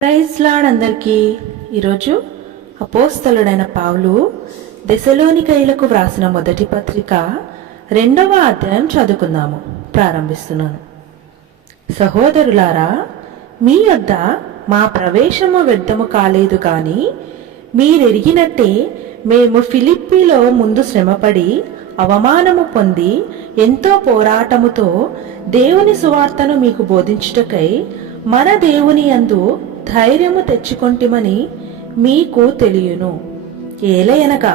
Praise lord అందరికీ. ఈరోజు అపోస్తలుడైన పౌలు దెసలోనికయులకు వ్రాసిన మొదటి పత్రిక 2వ అధ్యాయం చదువుకుందాము. ప్రారంభిస్తున్నాను. సహోదరులారా, మీ యొద్ద మా ప్రవేశము వ్యర్థము కాలేదు గాని మీరెరిగినట్టే మేము ఫిలిప్పీలో ముందు శ్రమపడి అవమానము పొంది ఎంతో పోరాటముతో దేవుని సువార్తను మీకు బోధించుటకై మన దేవుని యందు ధైర్యము తెచ్చుకొంటిమని మీకు తెలియను. ఏలయనగా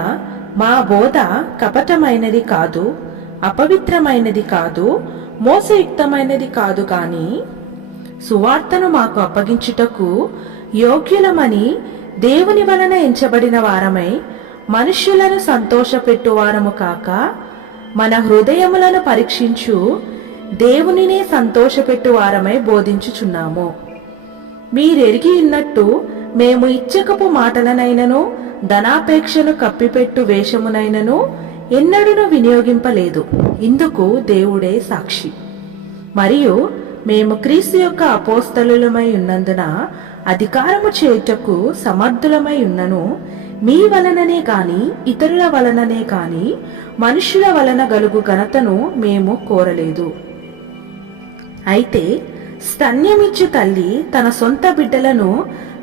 మా బోధ కపటమైనది కాదు, అపవిత్రమైనది కాదు, మోసయుక్తమైనది కాదు, కాని సువార్తను మాకు అప్పగించుటకు యోగ్యులమని దేవుని వలన ఎంచబడిన వారమై మనుష్యులను సంతోషపెట్టువారము కాక మన హృదయములను పరీక్షించు దేవునినే సంతోషపెట్టువారమై బోధించుచున్నాము. మీరెరిగి ఉన్నట్టు మేము ఇచ్చకపు మాటలనైనను ధనాపేక్షను కప్పిపెట్టు వేషమునైనను ఎన్నడూను వినియోగింపలేదు. ఇందుకు దేవుడే సాక్షి. మరియు మేము క్రీస్తు యొక్క అపోస్తలులమై ఉన్నందున అధికారము చేయుటకు సమర్థులమై ఉన్నను మీ వలననే కాని ఇతరుల వలననే కాని మనుష్యుల వలన గలుగు ఘనతను మేము కోరలేదు. అయితే స్తన్యమిచ్చు తల్లి తన సొంత బిడ్డలను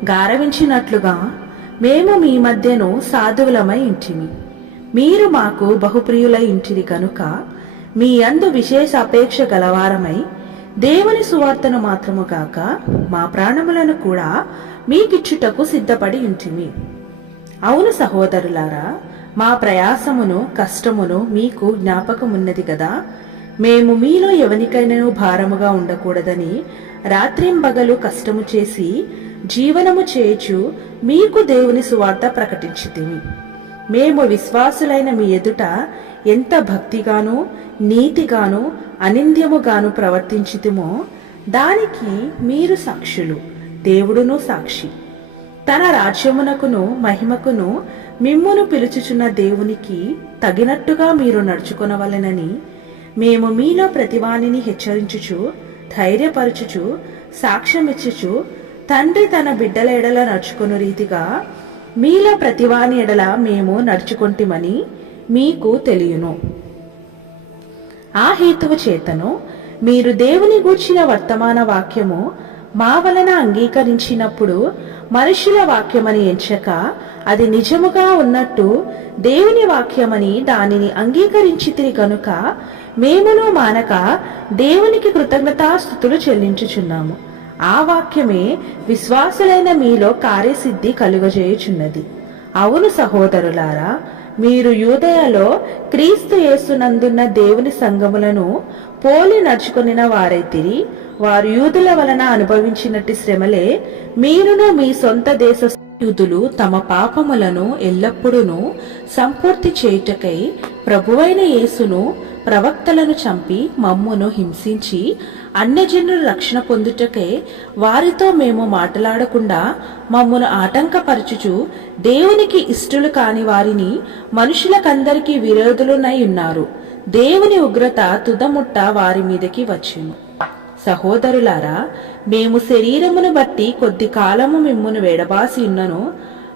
గారవించినట్లుగా మేము మీ మధ్యను సాధువులమై ఇంటిమి. మీరు మాకు బహుప్రియులై ఇంటిరి కనుక మీ యందు విశేష అపేక్ష గలవారమై దేవుని సువార్తను మాత్రము గాక మా ప్రాణములను కూడా మీకిచ్చుటకు సిద్ధపడి ఇంటిమి. అవును సహోదరులారా, మా ప్రయాసమును కష్టమును మీకు జ్ఞాపకమున్నది గదా. మేము మీలో ఎవనికైనాను భారముగా ఉండకూడదని రాత్రింబగలు కష్టము చేసి జీవనము చేయుచు మీకు దేవుని సువార్త ప్రకటించితిమి. మేము విశ్వాసులైన మీ ఎదుట ఎంత భక్తిగాను నీతిగాను అనింద్యముగాను ప్రవర్తించితిమో దానికి మీరు సాక్షులు, దేవుడును సాక్షి. తన రాజ్యమునకును మహిమకును మిమ్మును పిలుచుచున్న దేవునికి తగినట్టుగా మీరు నడుచుకొనవలెనని మేము మీలో ప్రతివానిని హెచ్చరించుచు ధైర్యపరచుచు సాక్ష్యమిచ్చుచు తండ్రి తన బిడ్డల ఎడల నడుచుకొను రీతిగా మీలో ప్రతివాని ఎడల మేము నడుచుకొంటిమని మీకు తెలియను. ఆ హేతువు చేతను మీరు దేవుని గూర్చిన వర్తమాన వాక్యము మా వలన అంగీకరించినప్పుడు మనుషుల వాక్యమని ఎంచక అది నిజముగా ఉన్నట్టు దేవుని వాక్యమని దానిని అంగీకరించితిరి గనుక మేమును మానక దేవునికి కృతజ్ఞతాస్తుతులు చెల్లించుచున్నాము. ఆ వాక్యమే విశ్వాసులైన మీలో కార్యసిద్ధి కలుగజేయుచున్నది. అవును సహోదరులారా, మీరు యూదయలో క్రీస్తు యేసునందున్న దేవుని సంఘములను పోలి నడుచుకొనిన వారైతిరి. వారు యూదుల వలన అనుభవించినట్టి శ్రమలే మీరును మీ సొంత దేశ యూదులు తమ పాపములను ఎల్లప్పుడూ సంపూర్తి చేయుటకై ప్రభువైన యేసును ప్రవక్తలను చంపి మమ్మును హింసించి అన్యజనులు రక్షణ పొందుటకై వారితో మేము మాట్లాడకుండా మమ్మును ఆటంకపరచుచు దేవునికి ఇష్టలు కాని వారిని మనుషులకందరికీ విరోధులునై ఉన్నారు. దేవుని ఉగ్రత తుదముట్ట వారి మీదకి వచ్చును. సహోదరులారా, మేము శరీరమును బట్టి కొద్ది కాలము మిమ్మును వేడబాసి ఉన్నను,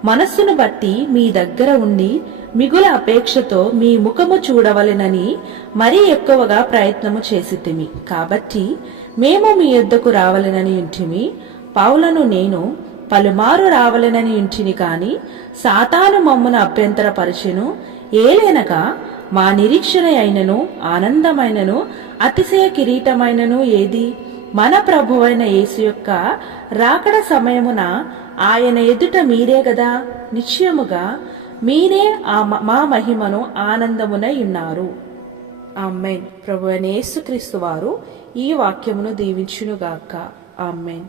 మనస్సును బట్టి మీ దగ్గర ఉండి మిగుల అపేక్షతో మీ ముఖము చూడవలెనని మరీ ఎక్కువగా ప్రయత్నము చేసితిమి. కాబట్టి మేము మీ యొద్దకు రావలెనని ఇంటిమి. పౌలను నేను పలుమారు రావలెనని ఇంటిని కాని సాతాను మమ్మును అభ్యంతరపరచెను. ఏలైనగా మా నిరీక్షణ అయినను ఆనందమైనను అతిశయ కిరీటమైనను ఏది? మన ప్రభువైన యేసు యొక్క రాకడ సమయమున ఆయన ఎదుట మీరే గదా. నిశ్చయముగా మీరే మా మహిమను ఆనందమునై ఉన్నారు. ఆమేన్. ప్రభువైన యేసుక్రీస్తు వారు ఈ వాక్యమును దీవించునుగాక. ఆమేన్.